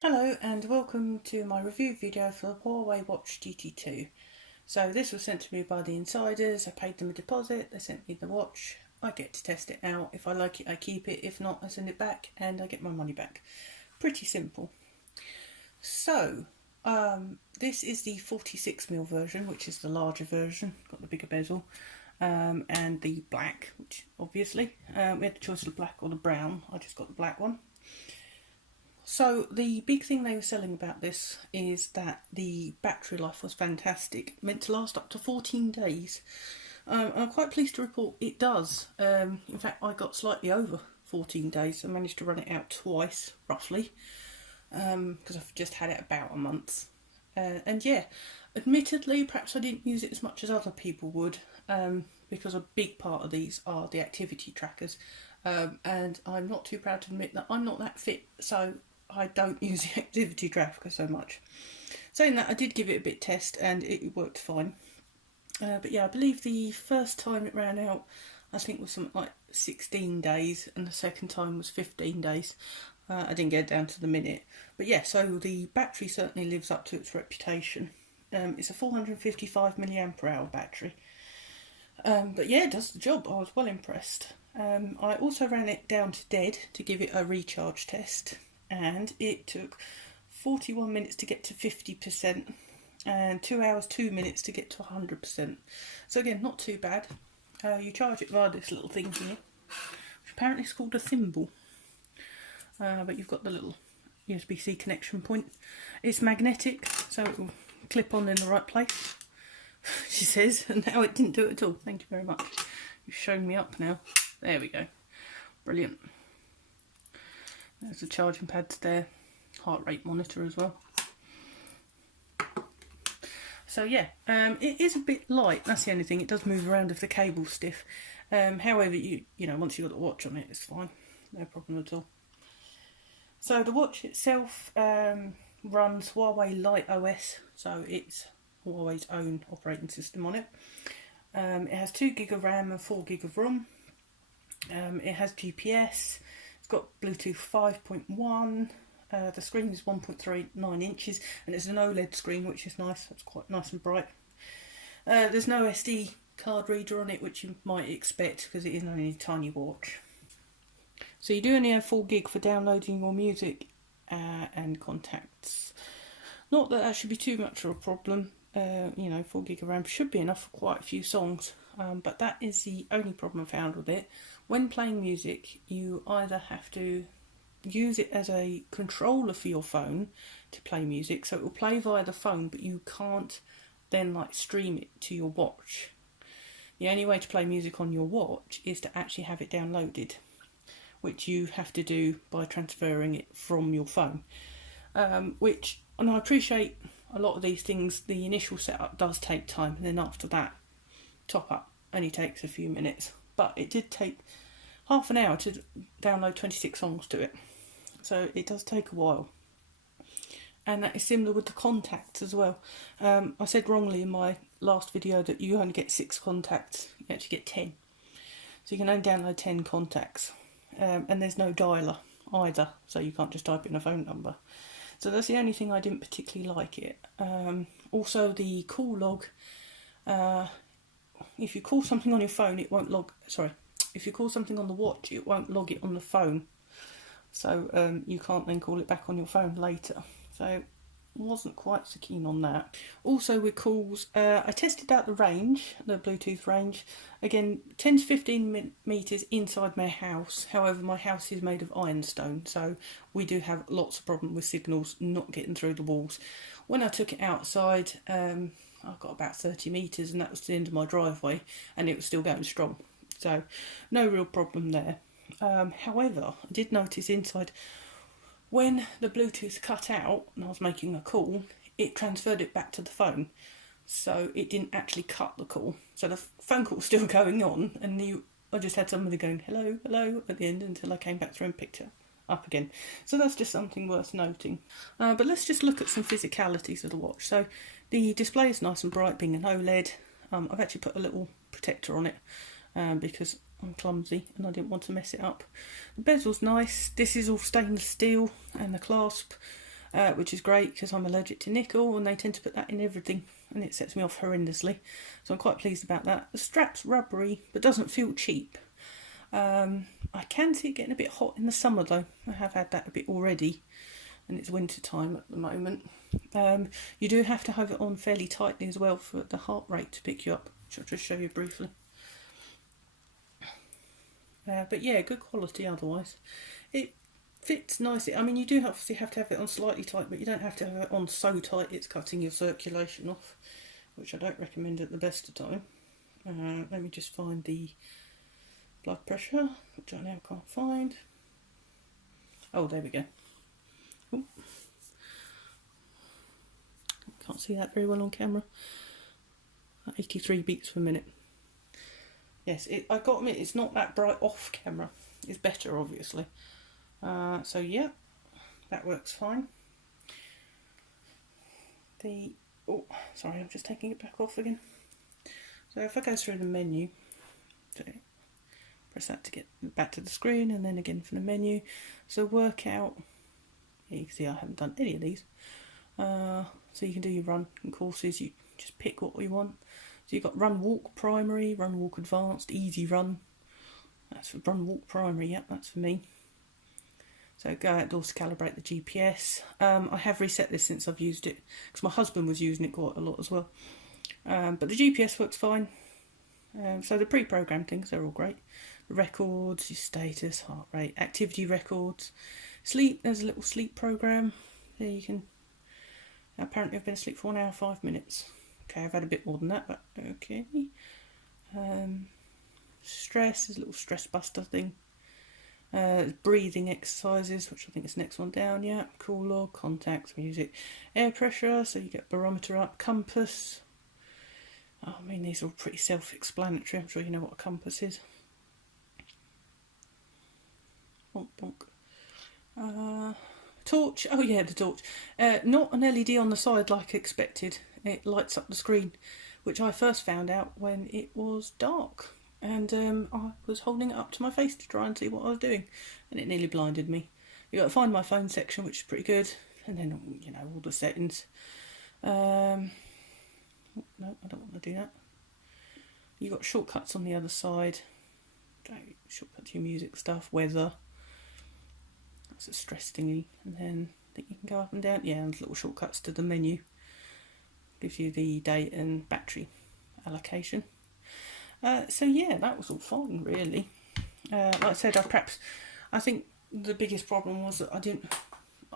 Hello and welcome to my review video for the Huawei Watch GT2. So this was sent to me by the insiders. I paid them a deposit, they sent me the watch, I get to test it out. If I like it I keep it, if not I send it back and I get my money back. Pretty simple. So this is the 46mm version, which is the larger version, got the bigger bezel, and the black, which obviously we had the choice of the black or the brown. I just got the black one. So the big thing they were selling about this is that the battery life was fantastic, meant to last up to 14 days. And I'm quite pleased to report it does. In fact, I got slightly over 14 days. I managed to run it out twice, roughly, because I've just had it about a month. And yeah, admittedly, perhaps I didn't use it as much as other people would, because a big part of these are the activity trackers. And I'm not too proud to admit that I'm not that fit, so I don't use the activity tracker so much. Saying that, I did give it a bit test and it worked fine. But yeah, I believe the first time it ran out, I think it was something like 16 days, and the second time was 15 days. I didn't get down to the minute. But yeah, so the battery certainly lives up to its reputation. It's a 455 milliamp hour battery. But yeah, it does the job. I was well impressed. I also ran it down to dead to give it a recharge test, and it took 41 minutes to get to 50% and 2 hours 2 minutes to get to 100%. So again, not too bad. You charge it via this little thing here, which apparently is called a thimble, but you've got the little USB-C connection point. It's magnetic, so it will clip on in the right place, she says, and now it didn't do it at all. Thank you very much. You've shown me up now. There we go. Brilliant. There's the charging pads there, heart rate monitor as well. So yeah, it is a bit light. That's the only thing. It does move around if the cable's stiff. However, you know, once you've got the watch on it, it's fine. No problem at all. So the watch itself runs Huawei Light OS, so it's Huawei's own operating system on it. It has 2GB of RAM and 4GB of ROM. It has GPS. It's got Bluetooth 5.1. The screen is 1.39 inches, and it's an OLED screen, which is nice. It's quite nice and bright. There's no SD card reader on it, which you might expect because it is only a tiny watch. So you do only have 4GB for downloading your music and contacts. Not that should be too much of a problem. You know, 4GB of RAM should be enough for quite a few songs, but that is the only problem I found with it. When playing music, you either have to use it as a controller for your phone to play music, so it will play via the phone, but you can't then like stream it to your watch. The only way to play music on your watch is to actually have it downloaded, which you have to do by transferring it from your phone. Which, and I appreciate a lot of these things, the initial setup does take time, and then after that, top up only takes a few minutes. But it did take half an hour to download 26 songs to it, so it does take a while. And that is similar with the contacts as well. I said wrongly in my last video that you only get 6 contacts, you actually get 10. So you can only download 10 contacts. And there's no dialer either, so you can't just type in a phone number. So that's the only thing I didn't particularly like it. Also the call log, if you call something on your phone it won't log, if you call something on the watch it won't log it on the phone. So you can't then call it back on your phone later. So wasn't quite so keen on that. Also with calls, I tested out the range, the Bluetooth range. Again, 10 to 15 metres inside my house. However, my house is made of ironstone, so we do have lots of problem with signals not getting through the walls. When I took it outside, I got about 30 metres, and that was the end of my driveway, and it was still going strong. So no real problem there. However, I did notice inside, when the Bluetooth cut out and I was making a call, it transferred it back to the phone. So it didn't actually cut the call. So the phone call was still going on, and I just had somebody going, hello, hello, at the end until I came back through and picked it up again. So that's just something worth noting. But let's just look at some physicalities of the watch. So the display is nice and bright, being an OLED. I've actually put a little protector on it because I'm clumsy and I didn't want to mess it up. The bezel's nice. This is all stainless steel, and the clasp which is great because I'm allergic to nickel and they tend to put that in everything and it sets me off horrendously. So I'm quite pleased about that. The strap's rubbery but doesn't feel cheap. I can see it getting a bit hot in the summer though. I have had that a bit already and it's winter time at the moment. You do have to have it on fairly tightly as well for the heart rate to pick you up, which I'll just show you briefly. But yeah, good quality otherwise. It fits nicely. I mean, you do obviously have to have it on slightly tight, but you don't have to have it on so tight it's cutting your circulation off, which I don't recommend at the best of time. Let me just find the blood pressure, which I now can't find. Oh, there we go. Ooh. Can't see that very well on camera. 83 beats per minute. Yes, I've got to admit, it's not that bright off camera. It's better, obviously. So yeah, that works fine. Oh, sorry, I'm just taking it back off again. So if I go through the menu, so press that to get back to the screen, and then again for the menu. So workout, you can see I haven't done any of these. So you can do your run and courses, you just pick what you want. So you've got run walk primary, run walk advanced, easy run. That's for run walk primary, yep, that's for me. So go outdoors to calibrate the GPS. I have reset this since I've used it, because my husband was using it quite a lot as well. But the GPS works fine. So the pre-programmed things, they're all great. The records, your status, heart rate, activity records. Sleep, there's a little sleep program. There you can, apparently I've been asleep for 1 hour 5 minutes. Okay, I've had a bit more than that, but okay. Stress, there's a little stress buster thing. Breathing exercises, which I think is the next one down, yeah. Call log, contacts, music, air pressure, so you get barometer up, compass. Oh, I mean, these are all pretty self-explanatory. I'm sure you know what a compass is. Bonk, bonk. Torch, oh yeah, the torch. Not an LED on the side like expected. It lights up the screen, which I first found out when it was dark. And I was holding it up to my face to try and see what I was doing, and it nearly blinded me. You got to find my phone section, which is pretty good, and then, you know, all the settings. No, I don't want to do that. You got shortcuts on the other side. Shortcut to your music stuff, weather. That's a stress thingy, and then I think you can go up and down. Yeah, and little shortcuts to the menu. Gives you the date and battery allocation. So yeah, that was all fine, really. Like I said, I think the biggest problem was that I didn't.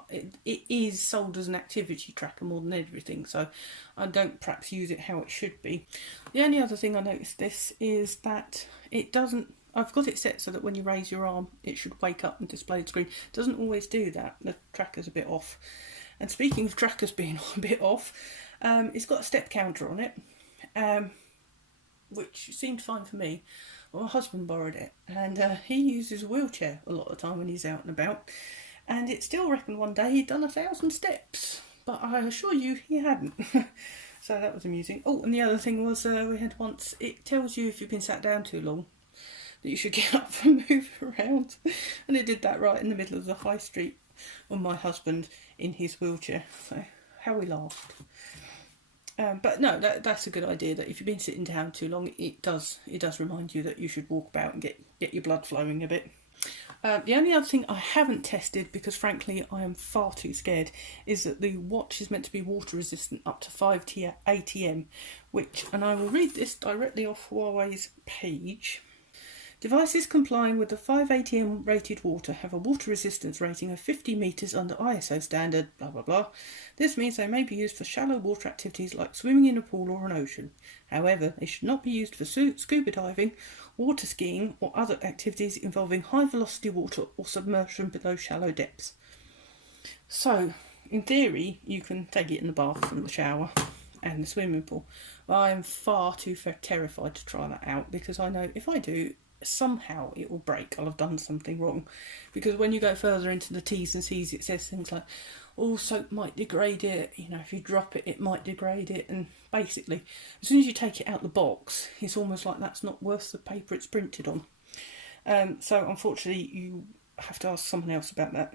It is sold as an activity tracker more than everything, so I don't perhaps use it how it should be. The only other thing I noticed this is that it doesn't. I've got it set so that when you raise your arm, it should wake up and display the screen. It doesn't always do that. The tracker's a bit off. And speaking of trackers being a bit off, it's got a step counter on it. Which seemed fine for me. Well, my husband borrowed it, and he uses a wheelchair a lot of the time when he's out and about, and it still reckoned one day he'd done 1,000 steps, but I assure you he hadn't. So that was amusing. Oh, and the other thing was we had once, it tells you if you've been sat down too long that you should get up and move around, and it did that right in the middle of the high street on my husband in his wheelchair, so how we laughed. But no, that's a good idea, that if you've been sitting down too long, it does remind you that you should walk about and get your blood flowing a bit. The only other thing I haven't tested, because frankly I am far too scared, is that the watch is meant to be water resistant up to 5 ATM, which, and I will read this directly off Huawei's page. Devices complying with the 5 ATM rated water have a water resistance rating of 50 metres under ISO standard, blah blah blah. This means they may be used for shallow water activities like swimming in a pool or an ocean. However, they should not be used for scuba diving, water skiing or other activities involving high velocity water or submersion below shallow depths. So, in theory, you can take it in the bath and the shower and the swimming pool. But I am far too terrified to try that out, because I know if I do, somehow it will break. I'll have done something wrong, because when you go further into the T's and C's, it says things like, oh, soap might degrade it, you know, if you drop it, it might degrade it, and basically as soon as you take it out the box, it's almost like that's not worth the paper it's printed on. So unfortunately you have to ask someone else about that.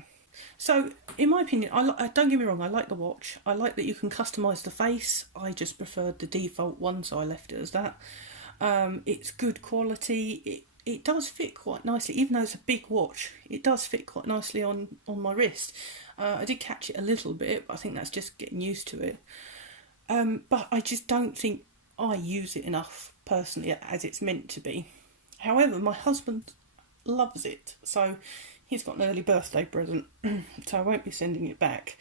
So, in my opinion, don't get me wrong, I like the watch. I like that you can customise the face. I just preferred the default one, so I left it as that. It's good quality. It does fit quite nicely, even though it's a big watch. It does fit quite nicely on my wrist. I did catch it a little bit, but I think that's just getting used to it. But I just don't think I use it enough personally as it's meant to be. However, my husband loves it, so he's got an early birthday present, so I won't be sending it back.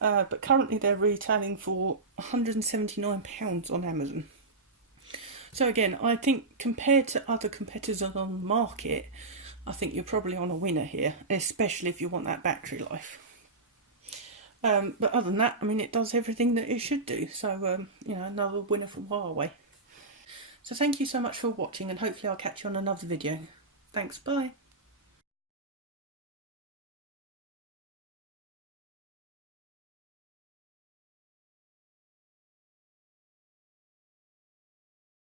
But currently they're retailing for £179 on Amazon. So again, I think compared to other competitors on the market, I think you're probably on a winner here, especially if you want that battery life. But other than that, I mean, it does everything that it should do. So, another winner from Huawei. So thank you so much for watching, and hopefully I'll catch you on another video. Thanks, bye.